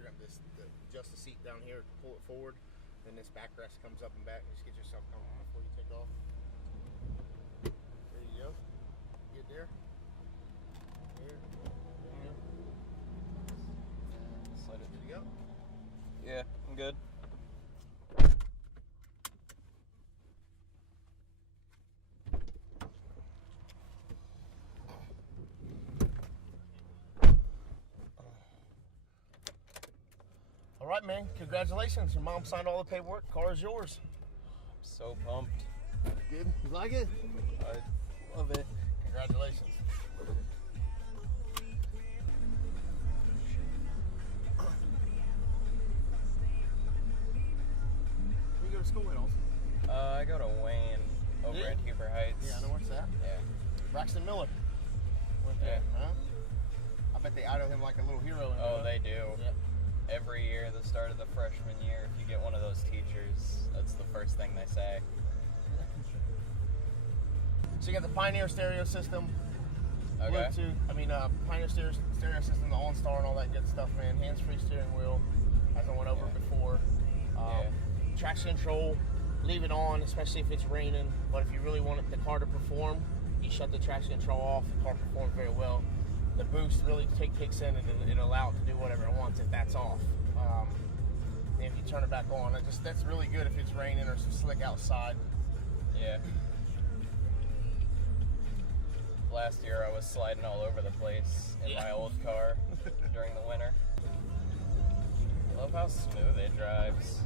you're going to adjust the seat down here, pull it forward, then this backrest comes up and back. Just get yourself comfortable before you take off. There you go. Get there. There you go. Slide it. There you go. Yeah, I'm good. All right, man. Congratulations. Your mom signed all the paperwork. Car is yours. I'm so pumped. Good. You like it? I love it. Congratulations. Where you go to school at, Austin? I go to Wayne over in Huber Heights. Yeah, I know where's that. Yeah. Braxton Miller. Went there, huh? I bet they idol him like a little hero. Oh, they do. Yep. Every year, the start of the freshman year, if you get one of those teachers, that's the first thing they say. So you got the Pioneer stereo system. Okay. Bluetooth. Pioneer stereo system, the OnStar and all that good stuff, man. Hands-free steering wheel, as I went over before. Traction control, leave it on, especially if it's raining. But if you really want the car to perform, you shut the traction control off. The car performs very well. The boost really kicks in and it'll allow it to do whatever it wants if that's off. And if you turn it back on, that's really good if it's raining or some slick outside. Yeah. Last year I was sliding all over the place in my old car during the winter. I love how smooth it drives.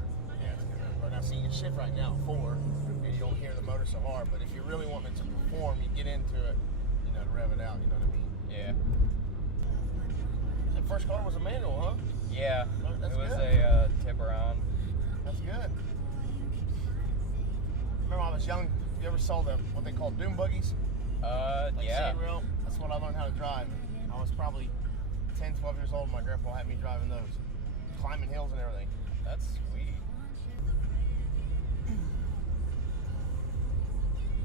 Yeah, it's good. But now, see, you shift right now at 4, and you don't hear the motor so hard. But if you really want it to perform, you get into it, to rev it out. You know what I mean? Yeah. The first car was a manual, huh? Yeah. That's it was good. a Tiburon. That's good. Remember when I was young, you ever saw what they call doom buggies? Yeah. C-rail. That's what I learned how to drive. I was probably 10, 12 years old. My grandpa had me driving those, climbing hills and everything. That's sweet.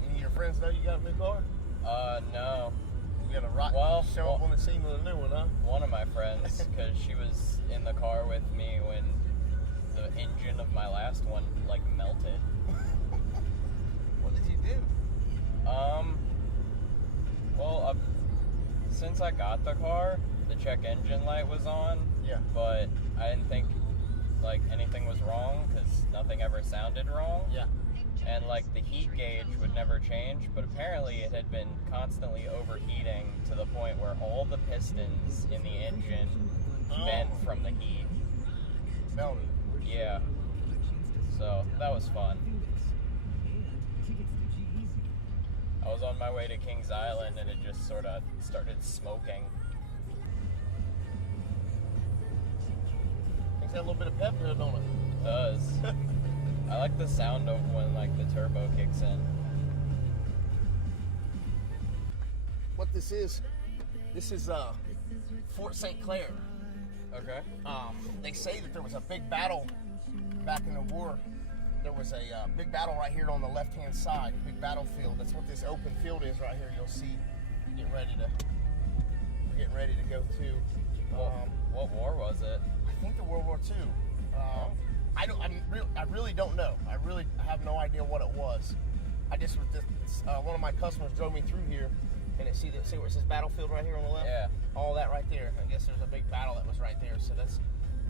Any of your friends know you got a new car? No. You got to show up on the scene with a new one, huh? One of my friends, because she was in the car with me when the engine of my last one, melted. What did you do? Since I got the car, the check engine light was on. Yeah. But I didn't think, anything was wrong, because nothing ever sounded wrong. Yeah. And, the heat gauge would never change, but apparently it had been constantly overheating to the point where all the pistons in the engine bent from the heat. Melted. Yeah. So, that was fun. I was on my way to Kings Island and it just sort of started smoking. It's got a little bit of pep to it, don't it? It does. I like the sound of when the turbo kicks in. What this is Fort St. Clair. Okay. They say that there was a big battle back in the war. There was a big battle right here on the left-hand side, big battlefield. That's what this open field is right here. You'll see. We're getting ready to go to. What war was it? I think the World War II. I really don't know. I have no idea what it was. I just one of my customers drove me through here, and see where it says battlefield right here on the left. Yeah. All that right there. I guess there's a big battle that was right there. So this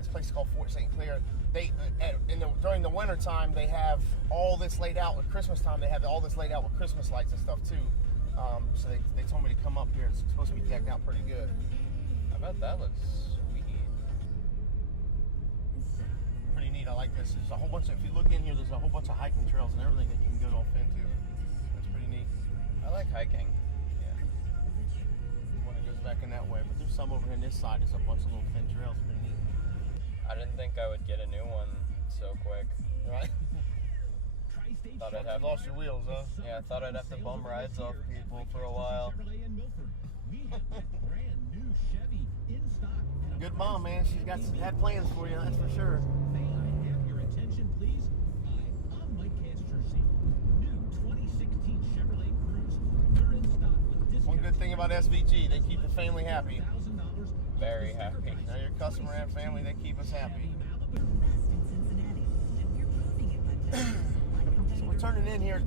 place is called Fort St. Clair. During the winter time, they have all this laid out. At Christmas time, they have all this laid out with Christmas lights and stuff too. So they told me to come up here. It's supposed to be decked out pretty good. I bet that looks sweet. Pretty neat. I like this. There's a whole bunch of. If you look in here, there's a whole bunch of hiking trails and everything that you can go off into. That's pretty neat. I like hiking. Yeah. When it goes back in that way, but there's some over here on this side. There's a bunch of little thin trails. Pretty neat. I didn't think I would get a new one so quick. Right? Thought I'd have lost your wheels, huh? Yeah, I thought I'd have to bum rides off people for a while. Good mom, man. She's had plans for you, that's for sure. May I have your attention, please? Hi, I'm Mike Castercy. New 2016 Chevrolet Cruze. They're in stock with discounts. One good thing about SVG, they keep the family happy. $1,000. Very happy. Now your customer and family, they keep us happy. So we're turning in here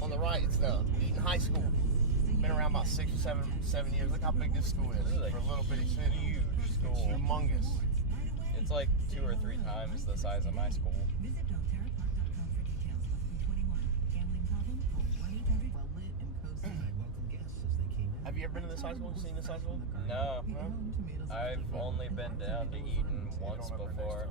on the right. It's the Eaton High School. Been around about 6 or 7 years. Look how big this school is for a little bitty city. Huge school. It's humongous. It's like 2 or 3 times the size of my school. Have you ever been to this high school? Seen this high school? No. I've only been down to Eaton once before.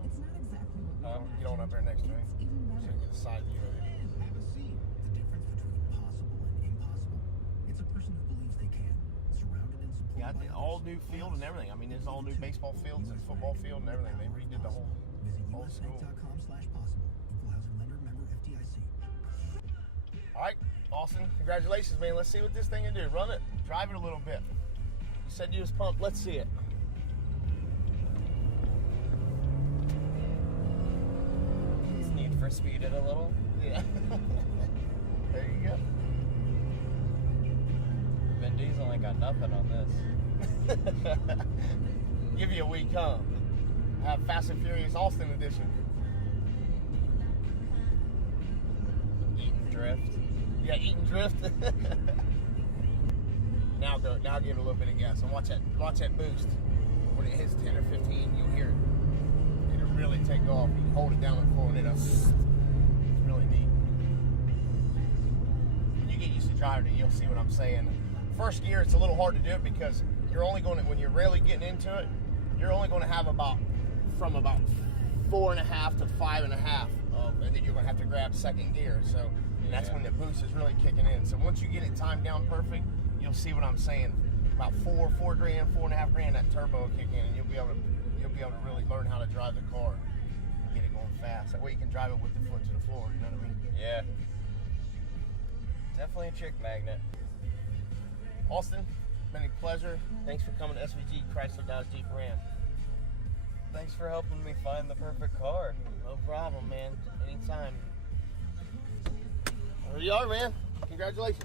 Huh? Get on up there next to me. So you can get the side view of it. Have a seat. The difference between possible and impossible. It's a person who believes they can, surrounded and supported Yeah, by all others. new field and everything. I mean, there's all new baseball fields and football field and everything. They redid the whole Visit school. usbank.com/possible. Equal housing lender, member FDIC. All right, Austin, congratulations, man. Let's see what this thing can do. Run it, drive it a little bit. You said you was pumped. Let's see it. It's Need for Speed it a little. Yeah. There you go. Vin Diesel ain't got nothing on this. Give you a week, huh? Have Fast and Furious Austin edition. Eaton Drift. Yeah, Eaton Drift. Now go. Now give it a little bit of gas and watch that boost. When it hits 10 or 15, you'll hear it. It'll really take off. You can hold it down and pull it up. It's really neat. When you get used to driving it, you'll see what I'm saying. First gear, it's a little hard to do it because you're only going to, when you're really getting into it, you're only going to have from about 4.5 to 5.5, and then you're going to have to grab second gear. So that's when the boost is really kicking in. So once you get it timed down perfect, you'll see what I'm saying. About $4 grand, $4.5 grand, that turbo will kick in, and you'll be able to really learn how to drive the car and get it going fast. That way you can drive it with the foot to the floor. You know what I mean? Yeah. Definitely a chick magnet. Austin, been a pleasure. Thanks for coming to SVG Chrysler Dodge Jeep Ram. Thanks for helping me find the perfect car. No problem, man. Anytime. There you are, man. Congratulations.